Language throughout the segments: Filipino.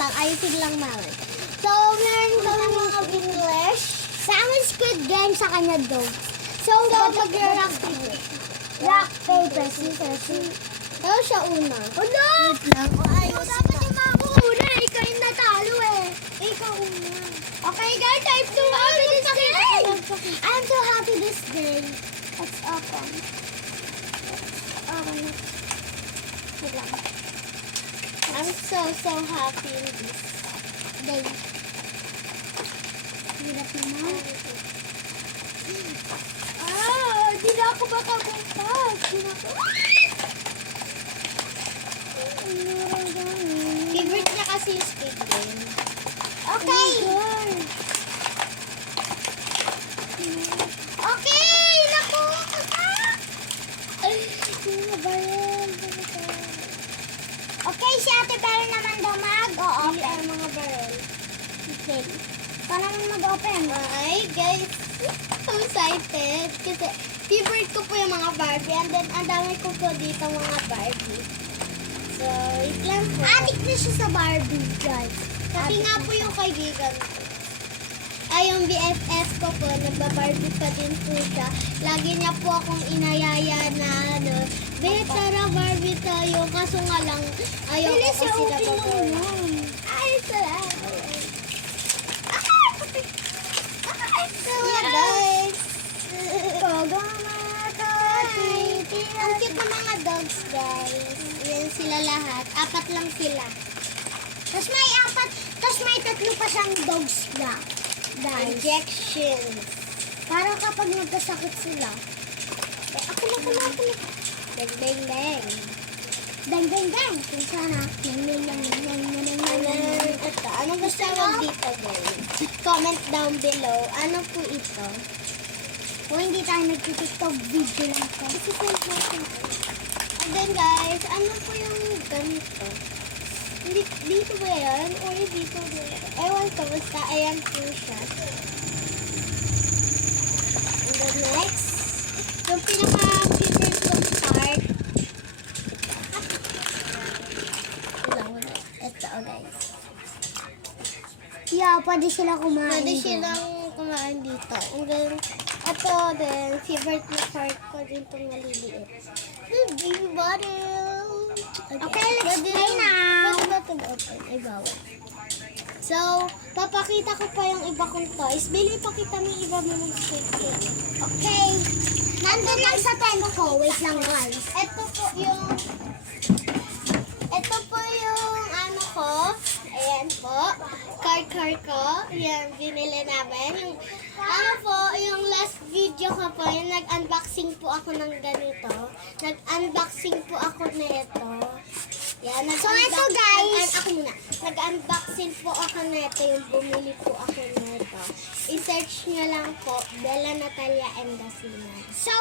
lang. Ayusin lang namin. So, meron kami mga English. Sa amin, Squid Game, sa kanya dogs. So kapag rock, paper, scissors. Ikaw siya una. Ano? Wait lang. Ayos dapat yung ako una. Ikaw yung natalo eh. Ikaw una. Okay guys, I'm so happy this day. I'm so happy this day. Let's open. Okay. Wait lang. I'm so happy in this day. Hirap naman. Di na ako makakumpas. Favorite niya kasi yung Squid Game. Okay. Okay. Naku. Okay, si Ate Bell naman daw mag-o-open. Ang mga barrel. Okay. Parang mag-open. Ay, guys. I'm excited. Kasi favorite ko po yung mga Barbie. And then, ang dami ko po dito mga Barbie. So, wait lang po. Addict na siya sa Barbie, guys. Kasi nga po yung kaibigan ko. Ay, yung BFF ko po, nagba-Barbie pa din po siya. Lagi niya po akong inayaya na, ano, tara Barbie tayo. Kaso nga lang, ayaw ko kasi napag-Barbie. Ay, salamat. Guys. Ang cute ng mga dogs, guys. Yan sila lahat. 4 lang sila. Tapos may 3 pa siyang dogs na. Guys. Injections. Para kapag nagkasakit sila. Ako na. Bang, bang, bang. Bang, bang, bang. Kung sana. Ano gusto mo dito, guys? Comment down below. Ano po ito? Kung hindi tayo nagtitiktok video lang ko. And then, guys, ano po yung ganito? Dito ba yan? Or dito ba yan? Ewan ko, basta ayan po siya. And then next, yung pinaka-favorite kong part. Ito, guys. Yeah, pwede sila kumain. Pwede silang kumain dito. And then, ito din, favorite na part ko din itong maliliit. Baby bottle. Okay, let's play now. Pwede ba itong open? Ay, bawal. So, papakita ko pa yung iba kong toys. Bili, pakita mo yung iba mo ng Squid Game. Okay. Nandun lang sa tent ko. Wait lang, guys. Ito po yung ano ko. Ayan po. Car ko. Yan, binili namin. Yung, ano po, yung last video ko po, yung nag-unboxing po ako ng ganito. Nag-unboxing po ako na ito. Yan, so ito guys. Ako muna. Nag-unboxing po ako na ito. Yung bumili po ako na ito. I-search nyo lang po, Bella Natalia and Dasina. So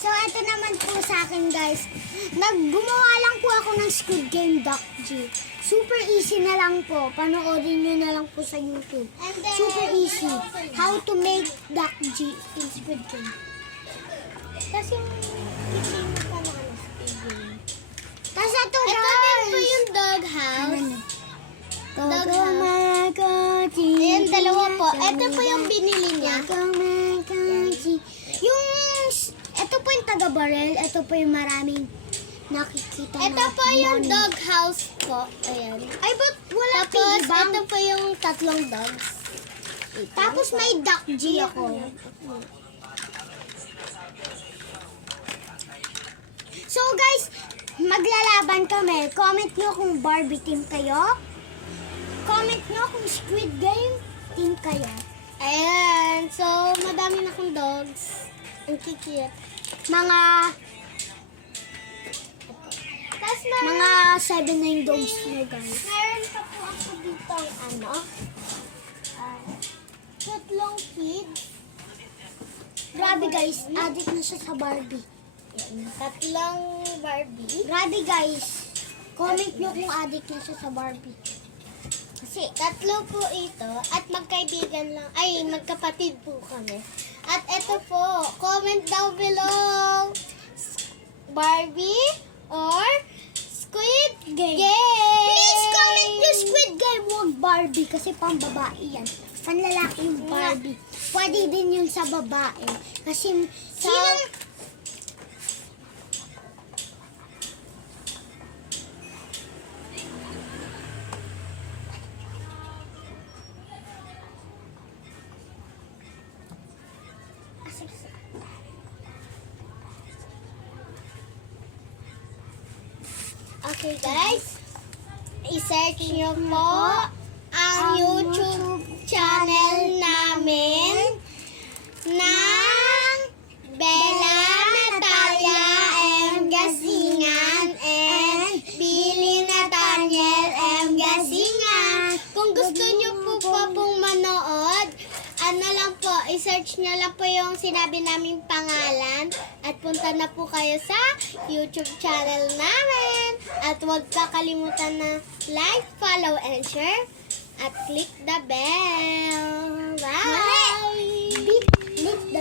ito naman po sa akin guys. Gumawa lang po ako ng Squid Game Duck G. Super easy na lang po. Panoorin nyo na lang po sa YouTube. Super easy. How to make Duck G in Squid Game. Tapos yung game na pala ng Squid Game. Tapos ito din po yung dog house. Dog house. Ayan, dalawa po. Ito po yung binili niya. Ito po yung taga-barrel. Ito po yung maraming nakikita na. Ito po yung dog house po. Ayan. Ay, but wala piggy bank. Ito po yung 3 dogs. Tapos may duck G ako. So guys, maglalaban kami. Comment nyo kung Barbie team kayo. Comment nyo kung Squid Game team kayo. Ayan. So, madami na akong dogs. Ang kikit. Mga 7 na yung dogs nyo, guys. Meron pa po ako dito ang 3 kids. Grabe guys, addict na siya sa Barbie. Yan, 3 Barbie. Grabe guys, comment nyo kung addict na siya sa Barbie. Kasi 3 po ito at magkaibigan lang, ay magkapatid po kami. At ito po, comment down below, Barbie or Squid Game. Please comment yung Squid Game Barbie kasi pambabae yan. Panlalaki yung Barbie. Pwede din yun sa babae. Kasi sa... Okay guys, i-search nyo po ang YouTube channel namin ng Bella Natalia M. Gasingan and Billy Nathaniel M. Gasingan. Kung gusto nyo po pong manood, ano lang po, i-search nyo lang po yung sinabi naming pangalan at punta na po kayo sa YouTube channel namin. At huwag kakalimutan na like, follow, and share at click the bell